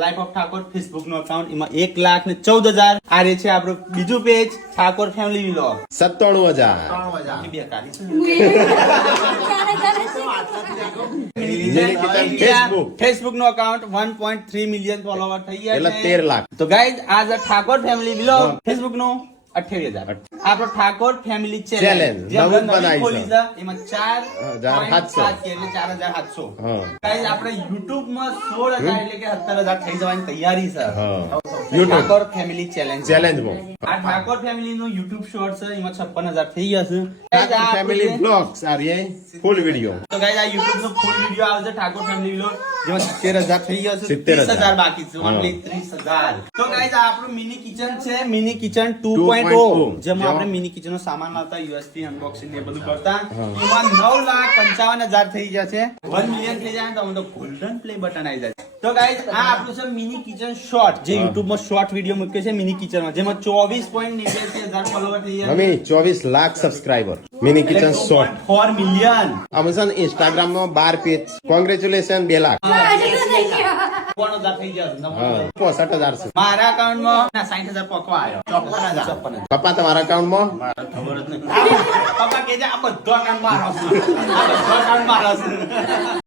life of Thakor Facebook નું account એમાં 1,14,000 આ રે છે આપણું બીજું page Thakor family vlog 97,000 Facebook નું અકાઉન્ટ 1.3 મિલિયન ફોલોવર થઈ ગયા એટલે છે 13 લાખ તો ગાઈઝ આજ ઠાકોર ફેમિલી વ્લોગ ફેસબુક નું 28,000 આપણો ઠાકોર ફેમિલી ચેલેન્જ જે આપણે નવી ખોલી છે એમાં 4,700 એટલે 4,700 ગાઈઝ આપણે YouTube માં 16,000 એટલે કે 17,000 થઈ જવાની તૈયારી છે ઠાકોર ફેમિલી ચેલેન્જ આ ઠાકોર ફેમિલી નું YouTube શોર્ટ છે એમાં 56,000 થઈ ગયા છે ઠાકોર ફેમિલી બ્લોગ્સ આ રે ફૂલ વિડિયો તો ગાઈઝ આ YouTube નો ફૂલ વિડિયો આવશે ઠાકોર ફેમિલી વ્લોગ જેમાં 70,000 થઈ ગયા છે 30,000 બાકી છે ઓન્લી 30,000 તો ગાઈઝ આ આપણું મિની કિચન છે મિની કિચન 2.0 જેમાં આપણે મિની કિચન નો સામાન લાવતા USB અનબોક્સિંગ ને બધું કરતા એમાં 9,55,000 થઈ ગયા છે 1 મિલિયન થઈ જાય તો ગોલ્ડન પ્લે બટન આવી જાય તો ગાઈઝ આ આપણું છે મિની કિચન શોર્ટ જે YouTube માં શોર્ટ વિડિયો મૂક્યો છે મિની કિચન માં જેમાં 24.89,000 ફોલોવર થઈ ગયા mummy 24 lakh subscriber mini kitchen short 4 million Amazon Instagram નો 12 પેજ કોંગ્રેચ્યુલેશન 2 લાખ 50,000 થઈ ગયા છે 65,000 છે મારા અકાઉન્ટ માં 60,000 પકવા આવ્યો 54,000 પપ્પા તમારા અકાઉન્ટ માં ખબર જ નહીં પપ્પા કે છે આ બધો અકાઉન્ટ મારો છે આ બધો અકાઉન્ટ મારો છે